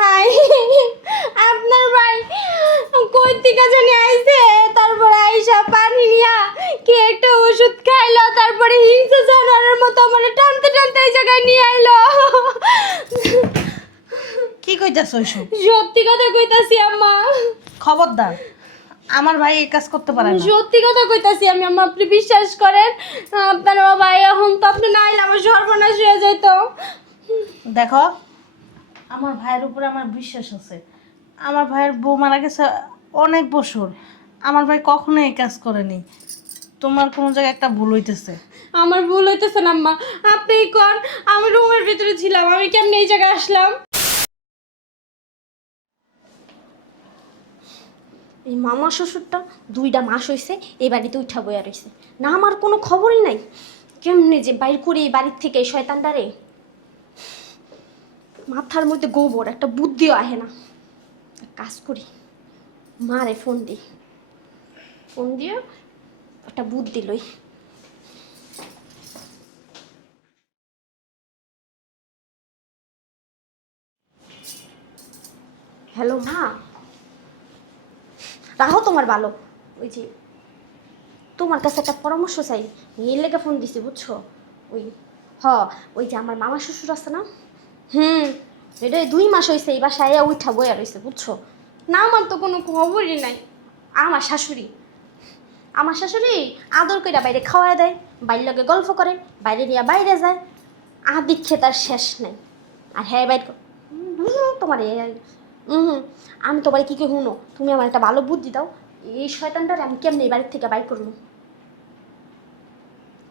ভাই আপনার ভাই কই থেকে জানি আইছে, তারপরে আইসা পানি নিয়া কি একটা ওষুধ খাইলো, তারপরে হিংসা জানার মতো আমার টানতে টানতে এই জায়গায় নিয়ে আইলো। কি কইতাছ ওইসব? সত্যি কথা কইতাছি আম্মা, খবরদার, আমার ভাই এই কাজ করতে পারে না। সত্যি কথা কইতাছি আমি আম্মা, আপনি বিশ্বাস করেন। আপনার ভাই এখন তো আপনি না আইলে আমার সর্বনাশ হয়ে যেত। দেখো, আমার ভাইয়ের উপরে আমার বিশ্বাস আছে। আমার ভাইয়ের বউ মারা গেছে অনেক বছর, আমার ভাই কখনো এই কাজ করেনি। তোমার কোনো জায়গায় একটা ভুল হইতেছে। আমার ভুল হইতেছে না আম্মা, আপনি কোন, আমি রুমের ভিতরে ছিলাম, আমি কেমনে এই জায়গায় আসলাম? এই মামা শ্বশুরটা 2টা মাস হইছে এই বাড়িতে উঠা বইয়া রইছে না, আমার কোনো খবরই নাই। কেমনে যে বাইর করে এই বাড়ির থেকে এই শয়তানটারে, মাথার মধ্যে গোবর, একটা বুদ্ধিও আহে না। এক কাজ করি, মারে ফোন দিই, ফোন দিয়ে একটা বুদ্ধি লই। হ্যালো মা, রাহো তোমার ভালো, ওই যে তোমার কাছে একটা পরামর্শ চাই, এর লেগে ফোন দিছি বুঝছো। ওই ওই যে আমার মামা শ্বশুর আছে না, এটা 2 মাস হয়েছে এই বাসায় উঠা বইয়া রয়েছে বুঝছো না। আমার তো কোনো খবরই নাই। আমার শাশুড়ি আমার শাশুড়ি আদর কইরা বাইরে খাওয়ায় দেয়, বাইরের লগে গল্প করে, বাইরে নিয়ে বাইরে যায়, আদিক্ষে তার শেষ নাই। আর হ্যাঁ বাইর তোমার আমি তোমার কি শুনো, তুমি আমার একটা ভালো বুদ্ধি দাও, এই শয়তানটারে আমি কেমনে এই বাড়ির থেকে বাইর করবো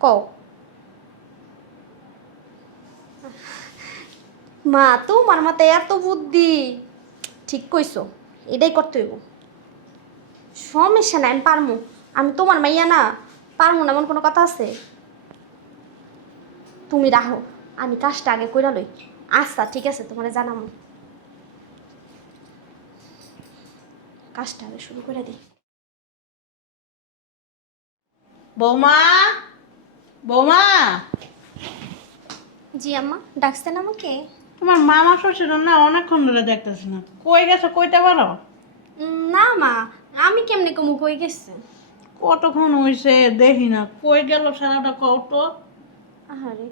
কও। মা তোমার মাথায় এত বুদ্ধি, ঠিক কইছো, এটাই করতে হইব। সমস্যা নাই, আমি পারমু, আমি তোমার মাইয়া না, পারমু না এমন কোনো কথা আছে? তুমি রাখো, আমি কাজটা আগে কইরা লই। আচ্ছা ঠিক আছে, তোমার জানামু, কাজটা আগে শুরু করে দিই। বৌমা, বৌমা, জি আম্মা, ডাকছেন আমাকে? তোমার মামা শ্বশুর না অনেকক্ষণ ধরে দেখতেছি না, কই গেছে কইতে পারো? না মা, আমি কেমনে কমু, কই গেছে? কতক্ষণ হইছে দেখি না, কই গেল সারাটা কও তো। আরে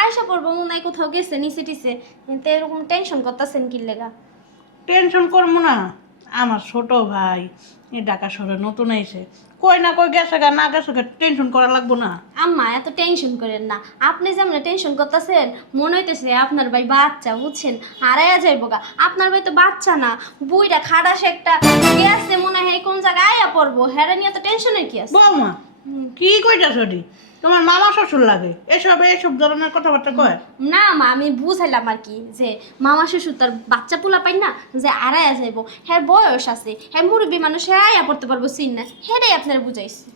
আয়সা পড়বো মনে হয় কোথাও গেছে নিচে টিচে, তো এরকম টেনশন করতেছেন কি লেগা? টেনশন করবো না, আমার ছোট ভাই এই ঢাকা শহরে নতুন আইছে, কই না কই গেছে গা না গেছে গা, টেনশন করা লাগবো না। আম্মা এত টেনশন করেন না, আপনি যেমন টেনশন করতেছেন মনে হইতেছে আপনার ভাই বাচ্চা, বুঝছেন, হারাইয়া যাইব গা। আপনার ভাই তো বাচ্চা না, বুইটা খাড়াস একটা গেছে মনে হয় কোন জায়গায় আয়া পড়বো, হেরা নিয়ে তো টেনশনের কি আছে? বৌমা, কি কইটা সরি, তোমার মামা শ্বশুর লাগে এসব এসব ধরনের কথাবার্তা কয়? না মা, আমি বুঝাইলাম আর কি, যে মামা শ্বশুর তার বাচ্চা পোলা পাই না, যে আড়াইয়া যাইব, হ্যাঁ বয়স আছে, হ্যাঁ মুরব্বী মানুষ, হ্যাঁ আয়া পড়তে পারবো চিন না, হেটাই আপনারা বুঝাইছি।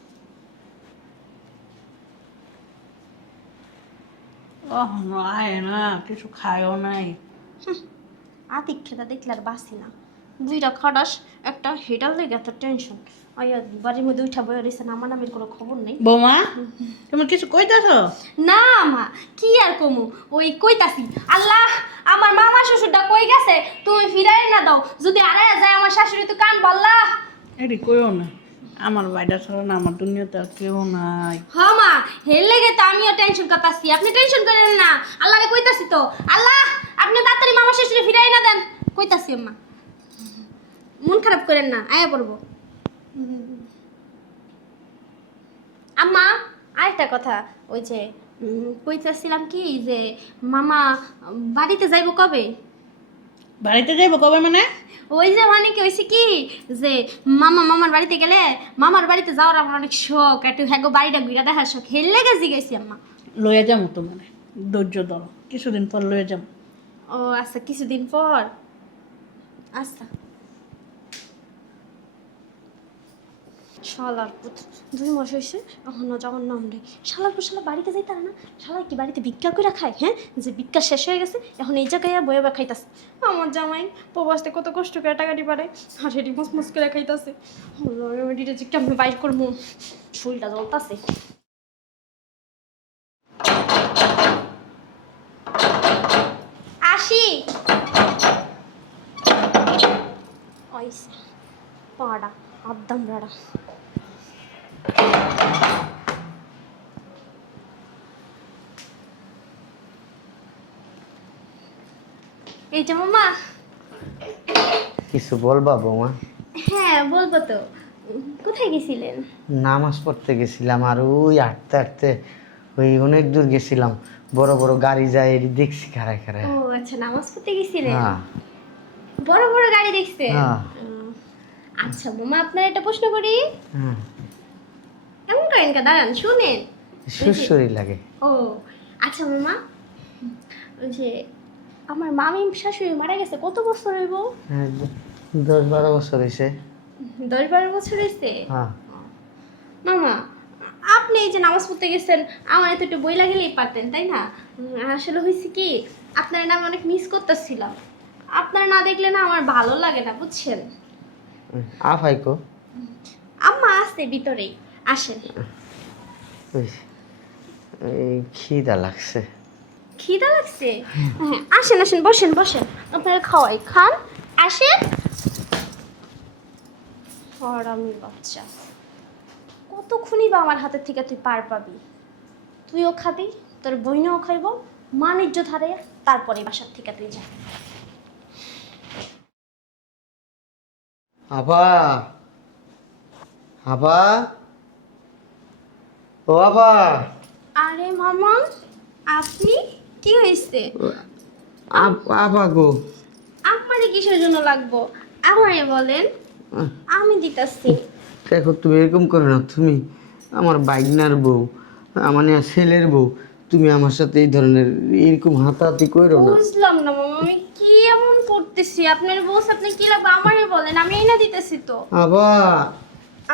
ওহ আয় না, কিছু খায়ও নাই। আতিক খেতা দেখলে আর বাসি না, 2টা খাটাস একটা হেডাল লেগে এত টেনশন। আয়া বাড়ির মধ্যে উঠা বয়ে রয়েছে না, আমার নামের কোনো খবর নেই। বৌমা, তুমি কিছু কইতাছ? না মা, কি আর কমু, ওই কইতাছি, আল্লাহ আমার মামা শ্বশুরটা কই গেছে, তুমি ফিরাই না দাও, যদি আড়াইয়া যায় আমার শাশুড়ি তো কান বললা। এটি কইও না, আমার বাইরে ছাড়া না আমার দুনিয়াতে আর কেউ নাই। হ মা, হের লেগে তো আমিও টেনশন করতাছি, আপনি টেনশন করেন না, আল্লাহরে কইতাছি তো, আল্লাহ আপনি তাড়াতাড়ি মামা শ্বশুরে ফিরাই না দেন, কইতাছি আম্মা, মন খারাপ করেন না, আয়া পড়বো। আম্মা আরেকটা কথা, ওই যে কইতাছিলাম কি, যে মামা বাড়িতে যাইব কবে? বাড়িতে যাইব কবে মানে? ওই যে মানে কি হয়েছে কি, যে মামার বাড়িতে গেলে মামার বাড়িতে যাওয়ার আমার অনেক শখ, একটু হ্যাগো বাড়িটা ঘুরে দেখার শখ, হেললে গেছি গেছি আম্মা। লইয়া যাবো তো মানে, ধৈর্য ধরো, কিছুদিন পর লইয়া যাবো। ও আচ্ছা, কিছুদিন পর, আচ্ছা। শালার পুত, 2 মাস হয়েছে এখনো যাওয়ার নাম নেই। শালার পুত, শালা বাড়িতে যাইতার না, শালা কি বাড়িতে ভিক্ষা করে খায়? হ্যাঁ, যে ভিক্ষা শেষ হয়ে গেছে এখন এই জায়গায় বয়ে বয়ে খাইতাছে। আমার জামাই প্রবাসতে কত কষ্ট করে টাকা পারে, আর সেটি মস করে খাইতাছে। ওইটা যে কেমন বাইর করবো, শরীরটা জ্বলতাছে। আসি আইসে পাড়া আদ্দাম রাড়া। এই যে মামা। কিছু বলবা বৌমা? হ্যাঁ বলবো তো। কোথায় গেছিলেন? নামাজ পড়তে গেছিলাম, আর ওই হাঁটতে হাঁটতে ওই অনেক দূর গেছিলাম, বড় বড় গাড়ি যায় এটি দেখছি খাড়ায় খাড়ায়। ও আচ্ছা, নামাজ পড়তে গেছিলেন? হ্যাঁ বড় বড় গাড়ি দেখছেন? হ্যাঁ। আচ্ছা মামা, আপনার একটা প্রশ্ন করি। হ্যাঁ, এমন করেন কা, দাঁড়ান শুনেন। সুরসুরি লাগে। ও আচ্ছা মামা, ওই যে আমার মামি শাশুড়ি মারা গেছে কত বছর হইব? হ্যাঁ, 10-12 বছর হয়েছে। 10-12 বছর হয়েছে। হ্যাঁ। মামা, আপনি এই যে নামাজ পড়তে গেছেন, আমার তো একটু বই লাগলেই পারতেন তাই না? আসলে হয়েছে কি, আপনার নাম অনেক মিস করতেছিলাম। আপনার না দেখলে না আমার ভালো লাগে না, বুঝছেন? আফাইকো আম্মা আসছে ভিতরেই, আসেন। ওই এই খিদা লাগছে। খিদা লাগছে? হ্যাঁ, আসেন আসেন, বসেন বসেন, আপনারা খাওয়াই, খান, আসেন। হারামি বাচ্চা, কতক্ষণই বা আমার হাতের থেকে তুই পার পাবি? তুইও খাবি, তোর বইনাও খাইব, মানিজ্য ধারে, তারপরে বাসার থেকে তুই যা। আবা, আবা, ও আবা। আরে মামা, আপনি? কি হয়েছে? আবা গো। আপনারে কিসের জন্য লাগবো আমারে বলেন, আমি দিতাছি। দেখো তুমি এরকম করো না, তুমি আমার বাইগনার বউ, আমার ছেলের বউ, তুমি আমার সাথে এই ধরনের এরকম হাতাহাতি করো না। বুঝলাম না মামা, আমি কি এমন করতেছি? আপনার বস, আপনি কি লাগবে আমারে বলেন, আমি এই না দিতেছি তো। আবা।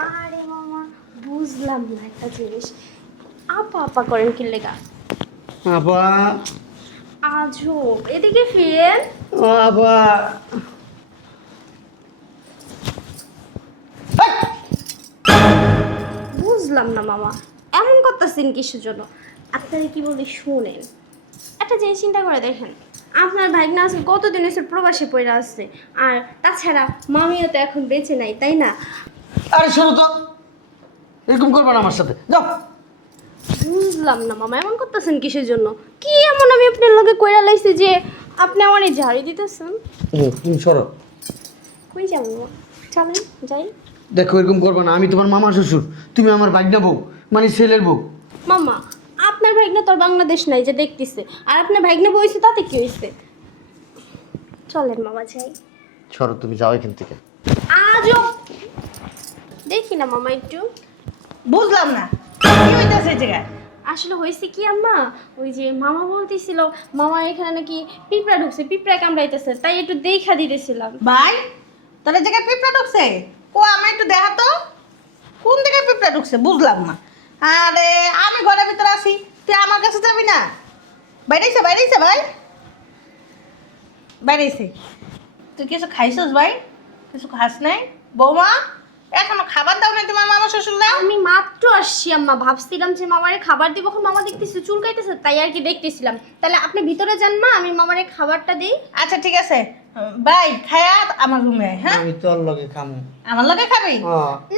আরে মামা, বুঝলাম না একটা জিনিস, আপা আপা করেন কি লেগা? আবা। আজব, এদিকে ফিরেন। ও আবা। বুঝলাম না মামা, এমন করতেছেন কিসের জন্য? আপনারা কি বলি শুনেন, একটা জিনিস চিন্তা করে দেখেন, আপনার ভাগনা আছে কতদিন হয়েছে প্রবাসে পড়ে আসছে, আর তাছাড়া মামিও তো এখন বেঁচে নাই, তাই না? আরে শোনো তো, এরকম করবে না আমার সাথে, যাও। বুঝলাম না মামা, এমন করতেছেন কিসের জন্য? কি এমন আমি আপনার লগে কইরা লাইছি যে আপনি আমার এই ঝাড়ি দিতেছেন? তুমি সরো। কই যাবো মামা, চলেন যাই। দেখো এরকম করবে না, আমি তোমার মামা শ্বশুর, তুমি আমার বাইগনা বউ, মানে ছেলের বউ। মামা, আপনার ভাগনা তো আর বাংলাদেশ নাই যে দেখতেছে, আর আপনার ভাগনা বইছে তাতে কি হয়েছে? চলেন মামা যাই। সরো, তুমি যাও এখান থেকে। আজও দেখি না মামা একটু। বুঝলাম না কি হইতাছে এই জায়গায়? আসলে হয়েছে কি আম্মা, ওই যে মামা বলতেছিল মামা এখানে নাকি পিঁপড়া ঢুকছে, পিঁপড়া কামড়াইতেছে, তাই একটু দেখা দিতেছিলাম। ভাই, তোর এই জায়গায় পিঁপড়া ঢুকছে? ও আমি একটু দেখা তো, কোন দিকে পিঁপড়া ঢুকছে বুঝলাম না। আরে আমি ঘরের ভিতরে আছি, তুই আমার কাছে যাবি না? বাইরেছে বাইরেছে ভাই, বাইরেছে। তুই কিছু খাইছস ভাই? কিছু খাস নাই? বৌমা, এখনো খাবার দাও না তোমার মামা শ্বশুররা? আমি মাত্র আসছি আম্মা, ভাবছিলাম যে মামারে খাবার দিব, এখন মামা দেখতেছি চুলকাইতেছে, তাই আর কি দেখতেছিলাম। তাহলে আপনি ভিতরে যান মা, আমি মামারে খাবারটা দিই। আচ্ছা ঠিক আছে ভাই, খায়া আমার রুমে আয়। হ্যাঁ, আমি তোর লগে খামু। আমার লগে খাবি?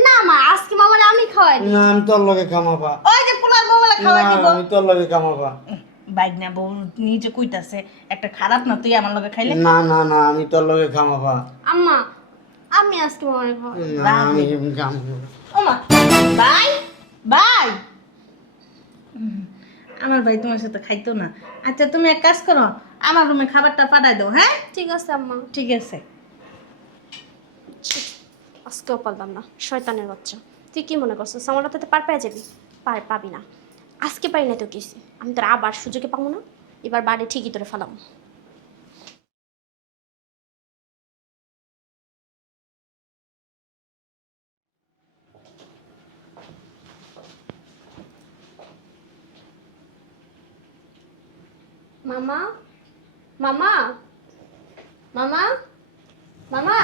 না মা, আজকে মামারে আমি খাওয়াই দিই। না, আমি তোর লগে খামাবা। ওই যে পোলার বউ বলে খাওয়াই দিব। আমি তোর লগে খামাবা। বাইক না বউ নিজে কইতাছে, একটা খারাপ না তুই আমার লগে খাইলে? না না না, আমি তোর লগে খামাবা। আম্মা, আমি আজকে মামারে খাওয়াই। না, আমি খামু। ওমা, ভাই ভাই, আমার ভাই তোমার সাথে খাইতো না। আচ্ছা তুমি এক কাজ করো, আমার রুমে খাবারটা পাঠাই দাও। হ্যাঁ ঠিক আছে আম্মা। ঠিক আছে। আজকেও পারলাম না, শয়তানের বাচ্চা। তুই কি মনে করছিস আমার হাতে পার পেয়ে যাবি? পার পাবি না। আজকে পারি না তো কিছু, আমি তোর আবার সুযোগে পাবো না, এবার বাড়ি ঠিকই তোরে ফেলাম। মামা, মামা, মামা, মামা।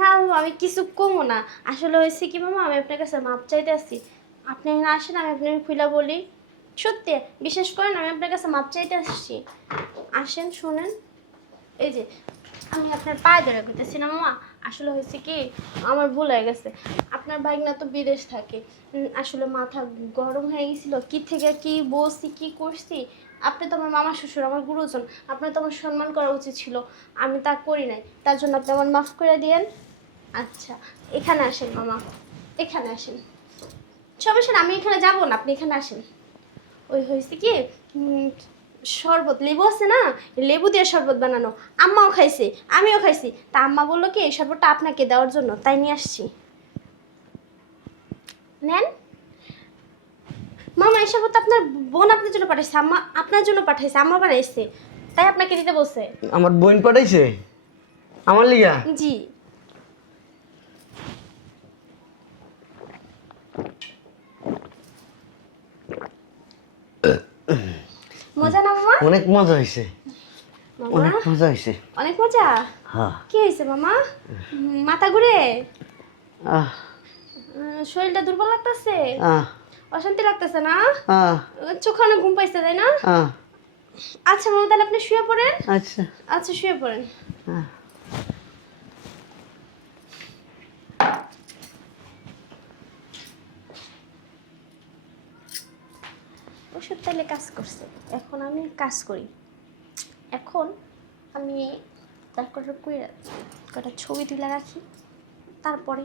না মামা, আমি কিছু কমো না। আসলে হয়েছে কি মামা, আমি আপনার কাছে মাপ চাইতে আসছি। আপনি এখানে আসেন, আমি আপনাকে খুলে বলি। সত্যি বিশ্বাস করেন, আমি আপনার কাছে মাপ চাইতে আসছি। আসেন, শোনেন। এই যে আমি আপনার পায়ে ধরে করতেছি না মামা, আসলে হয়েছে কি আমার ভুল হয়ে গেছে। আপনার বাইক না তো বিদেশ থাকে, আসলে মাথা গরম হয়ে গেছিলো, কি থেকে কি বলছি কি করছি। আপনি তো আমার মামা শ্বশুর, আমার গুরুজন, আপনার তো আমার সম্মান করা উচিত ছিল, আমি তা করি নাই, তার জন্য আপনি আমার মাফ করে দিয়েন। আচ্ছা এখানে আসেন মামা, এখানে আসেন, সমস্যা না, আমি এখানে যাবো না, আপনি এখানে আসেন। ওই হয়েছে কি শরবত লেবু আছে না, লেবু দিয়ে শরবত বানানো, আম্মাও খাইছে আমিও খাইছি, তা আম্মা বললো কি এই শরবতটা আপনাকে দেওয়ার জন্য, তাই নিয়ে আসছি, নেন। মামা এই শরবত আপনার বোন আপনার জন্য পাঠাইছে, আম্মা আপনার জন্য পাঠাইছে, আম্মা বানাইছে, তাই আপনাকে দিতে বলছে। আমার বোন পাঠাইছে আমার লিগা? জি। মজা না মামা? অনেক মজা হয়েছে, মামা অনেক মজা হয়েছে। অনেক মজা। হ্যাঁ। কি হয়েছে মামা, মাথা ঘুরে? আহ শরীরটা দুর্বল লাগতেছে, আহ অশান্তি লাগতেছে না? আহ চোখে অনেক ঘুম পাইছে তাই না? আহ আচ্ছা মামা তাহলে আপনি শুয়ে পড়েন। আচ্ছা। আচ্ছা শুয়ে পড়েন। আহ ওষুধ তাইলে কাজ করছে, এখন আমি কাজ করি। এখন আমি তার কটা ছবি তুলে রাখি, তারপরে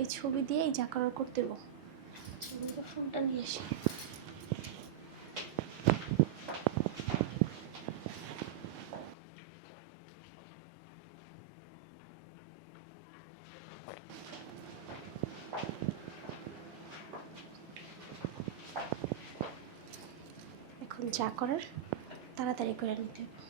এই ছবি দিয়েই যা করার করতে দেবো। ফোনটা নিয়ে আসি। এখন যা করার তাড়াতাড়ি করে নিতে হবে।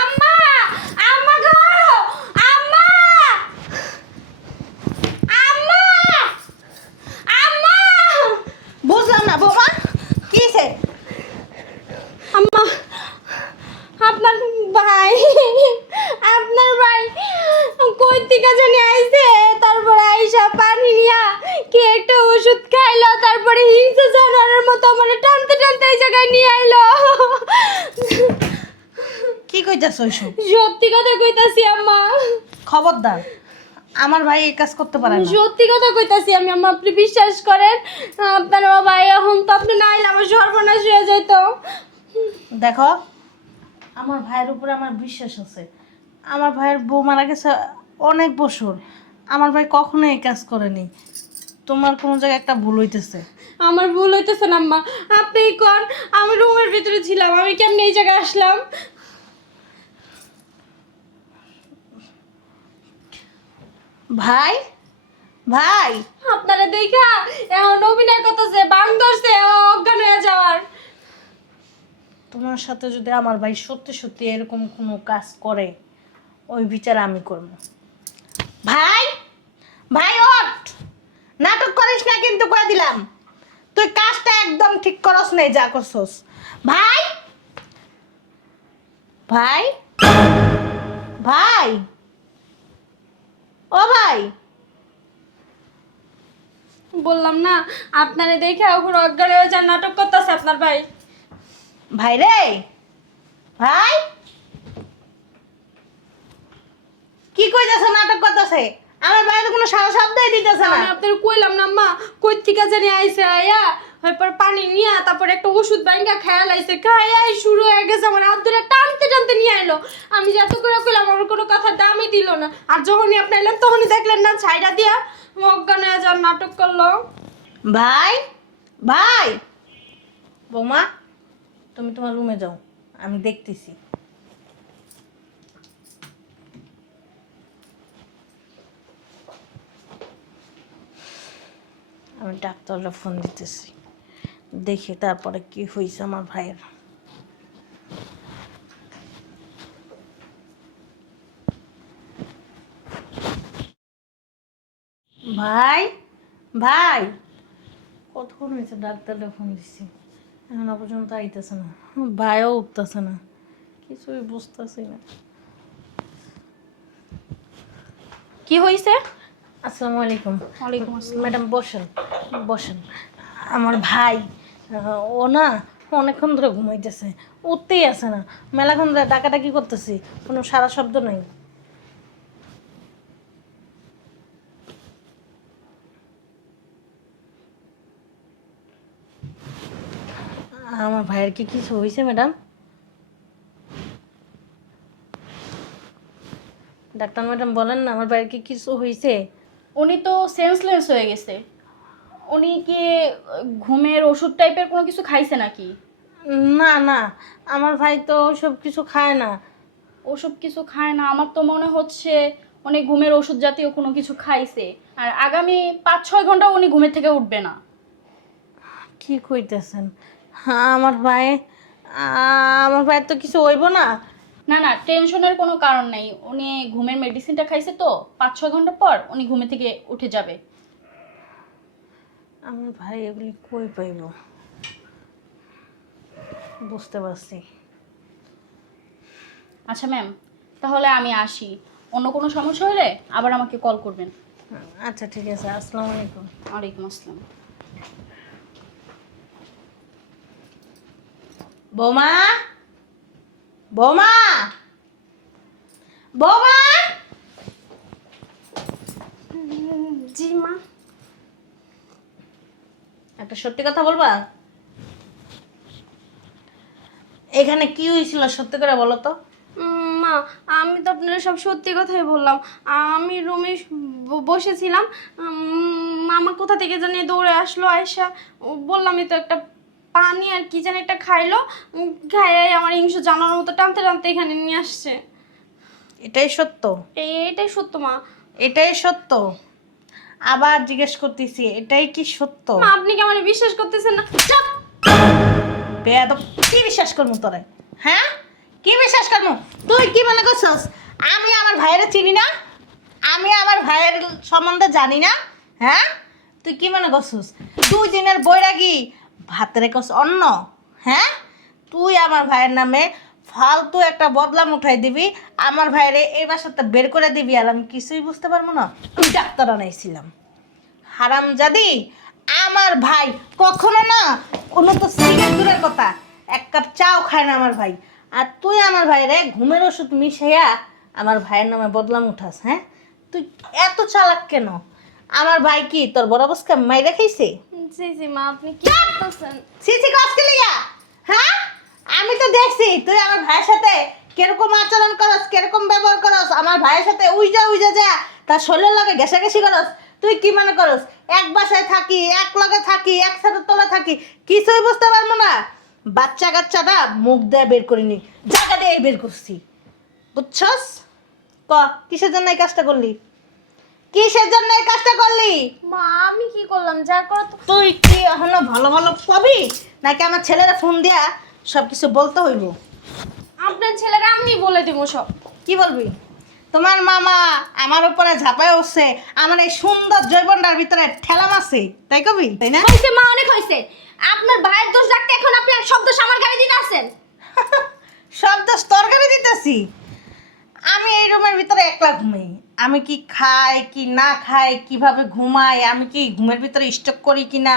আম্মা, আম্মা গো, আম্মা, আম্মা, আম্মা। বুঝলাম না বৌমা, কিসে? আম্মা আপনার ভাই, আপনার ভাই কই থেকে জানি আইছে, তারপরে আইসা পানি নিয়া কি একটা ওষুধ খাইলো, তারপরে হিংসা জানোয়ারের মতো মানে টানতে টানতে এই জায়গায় নিয়ে আইলো। কি কইতাছ ওইসব? সত্যি কথা কইতাছি আম্মা, খবরদার, আমার ভাই এই কাজ করতে পারে না। সত্যি কথা কইতাছি আমি আম্মা, আপনি বিশ্বাস করেন। আপনার ভাই এখন তো আপনি না আইলে আমার সর্বনাশ হয়ে যেত। দেখো, আমার ভাইয়ের উপরে আমার বিশ্বাস আছে। আমার ভাইয়ের বউ মারা গেছে অনেক বছর, আমার ভাই কখনো এই কাজ করেনি। তোমার কোনো জায়গায় একটা ভুল হইতেছে। আমার ভুল হইতেছে না আম্মা, আপনি কোন, আমি রুমের ভিতরে ছিলাম, আমি কেমনে এই জায়গায় আসলাম? ভাই, ভাই, আপনারা দেখা এখন অভিনয় করতেছে, বাং ধরছে অজ্ঞান হয়ে যাওয়ার। তোমার সাথে যদি আমার ভাই সত্যি সত্যি এরকম কোনো কাজ করে, ওই বিচার আমি করব। ভাই, ভাই ওঠ, নাটক করিস না কিন্তু কয়ে দিলাম। তুই কাজটা একদম ঠিক করস নাই যা করছস। ভাই, ভাই, ভাই, ও ভাই, বললাম না আপনারে দেখে ওখানে অজ্ঞান হয়ে যাওয়ার নাটক করতেছে আপনার ভাই। ভাই রে, ভাই, কি কইতাছ? নাটক করতেছে আমার ভাই তো কোনো সারা শব্দই দিতেছে না। আমি আপনার কইলাম না আম্মা, কই থেকে জানি আইছে, আয়া তারপর পানি নিয়া তারপরে একটা ওষুধ ব্যাংকা খেয়াল আইছে, খাইয়াই শুরু হয়ে গেছে, আমার হাত ধরে টানতে টানতে নিয়ে আইলো। আমি যত করে কইলাম আমার কোনো কথা দামই দিল না, আর যখনই আপনি এলেন তখনই দেখলেন না ছাইটা দিয়া অজ্ঞান হয়ে যাওয়ার নাটক করলো। ভাই, ভাই, বৌমা, তুমি তোমার রুমে যাও, আমি দেখতেছি। আমি ডাক্তাররা ফোন দিতেছি, দেখি তারপরে কি হয়েছে আমার ভাইয়ের। ভাই ভাই, কতক্ষণ হয়েছে ডাক্তারটা ফোন দিচ্ছি, এখনো পর্যন্ত আইতেছে না, ভাইও উঠতেছে না, কিছুই বুঝতেছি না। কি হয়েছে? আসসালামু আলাইকুম। ওয়ালাইকুম আসসালাম। ম্যাডাম বসেন, বসেন। আমার ভাই ও না অনেকক্ষণ ধরে ঘুমাইতেছে, উঠতেই আসে না, মেলাক্ষণ ধরে ডাকাডাকি করতেছি, কোনো সারা শব্দ নাই। আমার ভাইয়ের কি কিছু হয়েছে ম্যাডাম? ডাক্তার ম্যাডাম বলেন না, আমার ভাইয়ের কি কিছু হয়েছে? উনি তো সেন্সলেস হয়ে গেছে। উনি কি ঘুমের ওষুধ টাইপের কোনো কিছু খাইছে নাকি? না না, আমার ভাই তো সব কিছু খায় না। ওসব কিছু খায় না? আমার তো মনে হচ্ছে উনি ঘুমের ওষুধ জাতীয় কোনো কিছু খাইছে। আর আগামী 5-6 ঘন্টা উনি ঘুমের থেকে উঠবে না। কি কইতেছেন? আমার ভাই, আমার ভাইয়ের তো কিছু হইব না। না না, টেনশনের কোনো কারণ নেই। উনি ঘুমের মেডিসিনটা খাইছে তো 5-6 ঘন্টা পর উনি ঘুমে থেকে উঠে যাবে। আমার ভাই এগুলি কই পাইব? বুঝতে পারছি। আচ্ছা ম্যাম, তাহলে আমি আসি। অন্য কোনো সমস্যা হলে আবার আমাকে কল করবেন। আচ্ছা ঠিক আছে, আসসালামু আলাইকুম। ওয়ালাইকুম আসসালাম। বৌমা, বৌমা, বৌমা। জি মা। একটা সত্যি কথা বলবা? এখানে কি হয়েছিল সত্যি করে বলো তো। মা, আমি তো আপনারা সব সত্যি কথাই বললাম। আমি রুমে বসেছিলাম, মামা কোথা থেকে জানি দৌড়ে আসলো, আয়সা বললামই তো একটা পানি আর কি জানি একটা খাইলো, খাইয়ে আমার হিংসু জানার মতো টানতে টানতে এখানে নিয়ে আসছে। এটাই সত্য? এটাই সত্য মা। এটাই সত্য? আবার জিজ্ঞেস করতেছি, এটাই কি সত্য? মা, আপনি কি আমার বিশ্বাস করতেছেন না? চাপ! বেয়াদব, কি বিশ্বাস করবো তোরে? হ্যাঁ, কি বিশ্বাস করবো? তুই কি মনে করছস আমি আমার ভাইয়ের চিনি না? আমি আমার ভাইয়ের সম্বন্ধে জানি না? হ্যাঁ, তুই কি মনে করছস 2 দিনের বৈরাগী ভাত রেখস অন্য? হ্যাঁ, তুই আমার ভাইয়ের নামে ফালতু একটা বদলাম উঠাই দিবি, আমার ভাইয়ের এই বাসাতে বের করে দিবি, আর আমি কিছুই বুঝতে পারবো না। আমি ডাক্তার আনাইছিলাম। হারামজাদি, আমার ভাই কখনো না, কোনো তো সিগারেট দূরের কথা, 1 কাপ চাও খায় না আমার ভাই। আর তুই আমার ভাইরে ঘুমের ওষুধ মিশাইয়া আমার ভাইয়ের নামে বদলাম উঠাস। হ্যাঁ, তুই এত চালাক কেন? আমার ভাই কি তোর বড় বসকে মাইরা খাইছে? জি জি মা, আপনি কি করতেছেন? সিসি কসকে লিয়া? হ্যাঁ, আমি তো দেখছি তুই আমার ভাইয়ের সাথে কিরকম আচরণ করস, কিরকম ব্যবহার করস, আমার ভাইয়ের সাথে উইজা উইজা যা তার শরীরের লগে ঘেঁষাঘেঁষি করস। তুই কি মনে করস এক বাসায় থাকি, এক লগে থাকি, একসাথে তোলা থাকি, কিছুই বুঝতে পারবো না? বাচ্চা কাচ্চাটা মুখ দিয়ে বের করিনি, জায়গা দিয়ে বের করছি, বুঝছস? ক কিসের জন্য এই কাজটা করলি? কিসের জন্য এই কাজটা করলি? মা, আমি কি করলাম? যা করো তো। তুই কি এখনো ভালো ভালো কবি, নাকি আমার ছেলেরা ফোন দিয়া সব কিছু বলতে হইব? আপনার ছেলেরা আমি বলে দিব সব। কি বলবি? তোমার মামা আমার উপরে ঝাঁপায় উঠছে, আমার এই সুন্দর জৈবনটার ভিতরে ঠেলা মারছে, তাই কবি, তাই না? হইছে মা, অনেক হইছে। আপনার ভাইয়ের দোষ রাখতে এখন আপনি আর সব দোষ আমার গাড়ি দিতে আসেন। সব দোষ তরকারি দিতেছি। আমি এই রুমের ভিতরে একলা ঘুমাই, আমি কি খাই কি না খাই, কিভাবে ঘুমাই, আমি কি ঘুমের ভিতরে স্টক করি কি না,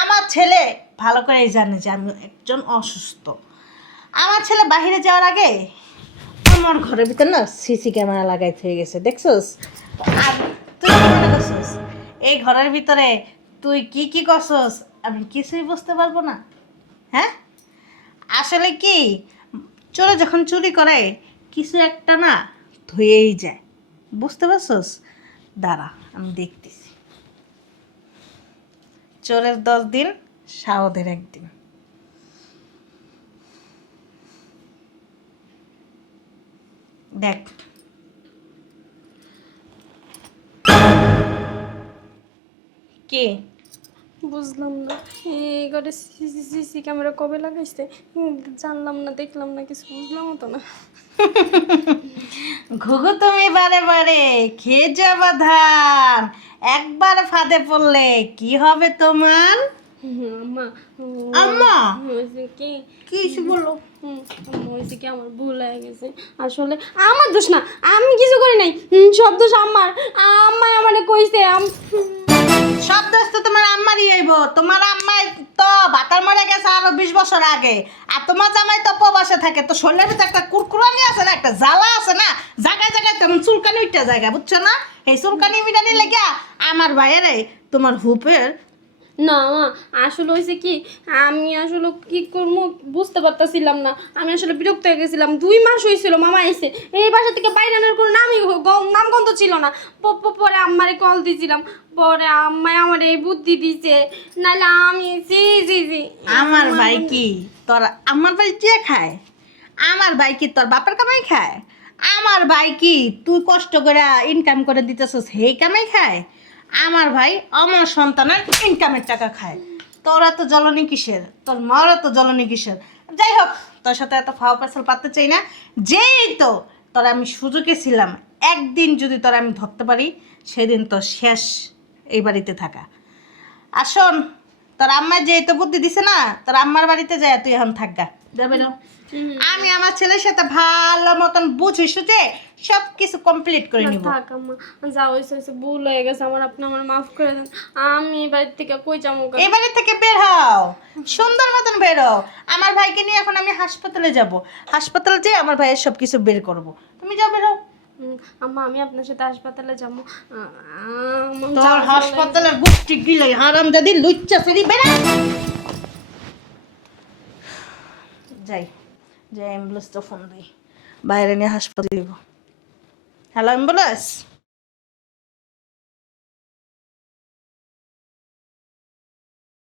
আমার ছেলে ভালো করেই জানে যে আমি একজন অসুস্থ। আমার ছেলে বাইরে যাওয়ার আগে আমার ঘরের ভিতর না সিসি ক্যামেরা লাগাইতে হয়ে গেছে, দেখছস? আর তুই কি মনে করছস এই ঘরের ভিতরে তুই কি কি করছস আমি কিছুই বুঝতে পারবো না? হ্যাঁ, আসলে কি, চোরে যখন চুরি করে কিছু একটা না ধুয়েই যায়, বুঝতে পারছস? দাঁড়া আমি দেখতেছি। চোরের 10 দিন, সাওদের 1 দিন। দেখ, কি বুঝলাম না এই ঘরে সিসি ক্যামেরা কবে লাগাইছে? জানলাম না, দেখলাম না, কিছু বুঝলাম তো না। ঘুঘু তুমি বারে বারে খেয়ে যাবা ধান, একবার ফাঁদে পড়লে কি হবে তোমার? আম্মা আম্মা হয়েছে কি? কি বলো? আম্মা হয়েছে কি, আমার ভুল হয়ে গেছে। আসলে আমার দোষ না, আমি কিছু করি নাই। সব দোষ আমার। আম্মা আমারে কইছে সব দোষ তো তোমার আম্মারই হইব। তোমার আম্মাই তো বাতার মরে গেছে আরো 20 বছর আগে, আর তোমার জামাই তো প্রবাসে থাকে। তো শরীরের ভিতরে একটা কুরকুরানি আছে না, একটা জ্বালা আছে না, জায়গায় জায়গায় তেমন চুলকানি উঠতে জায়গা, বুঝছো না? এই চুলকানি মিটানি লেগে আমার ভাইয়েরে তোমার হুপের না। আসলে হয়েছে কি, আমি আসলে কি করবো বুঝতে পারতেছিলাম না। আমি আসলে বিরক্ত হয়ে গেছিলাম। 2 মাস হয়েছিল মামা এসে, এই বাসা থেকে বাইরে আনার কোনো নামগন্ধ ছিল না। পরে আম্মারে কল দিয়েছিলাম, পরে আম্মাই আমার এই বুদ্ধি দিছে, নাহলে আমি জি আমার ভাই কি তোর আমার ভাই যে খায়? আমার ভাই কি তোর বাপের কামাই খায়? আমার ভাই কি তুই কষ্ট করে ইনকাম করে দিতেছস সেই কামাই খায়? আমার ভাই আমার সন্তানের ইনকামের টাকা খায়। তোরা তো জ্বলনি কিসের, তোর মারা তো জ্বলনি কিসের? যাই হোক, তোর সাথে এত ফাও পেছাল পাততে চাই না। যেই তো তোরা আমি সুযোগে ছিলাম, একদিন যদি তোরা আমি ধরতে পারি সেদিন তো শেষ এই বাড়িতে থাকা। আর শোন, তোর আম্মা যে তো বুদ্ধি দিছে না, তোর আম্মার বাড়িতে যায় তুই এখন থাকগা, যাবে না? আমি আমার ছেলের সাথে ভালো মতন বুঝি সুঝে সব কিছু কমপ্লিট করে নিব। থাক আম্মা, যা হয়েছে ভুল হয়ে গেছে আমার। আপনি আমার মাফ করে দেন। আমি এই বাড়ির থেকে কই যাবো? এই বাড়ি থেকে বের হও, সুন্দর মতন বের হও। আমার ভাইকে নিয়ে এখন আমি হাসপাতালে যাব। হাসপাতালে যেয়ে আমার ভাইয়ের সব কিছু বের করব। তুমি যাও, বের হও। আম্মা আমি আপনার সাথে হাসপাতালে যাবো। তোর হাসপাতালের গুষ্টি গিলে হারাম যদি লুচ্চা সেরি বেরা। যাই অ্যাম্বুলেন্সটা ফোন দিই, বাইরে নিয়ে হাসপাতালে দিব। Hello ambulance.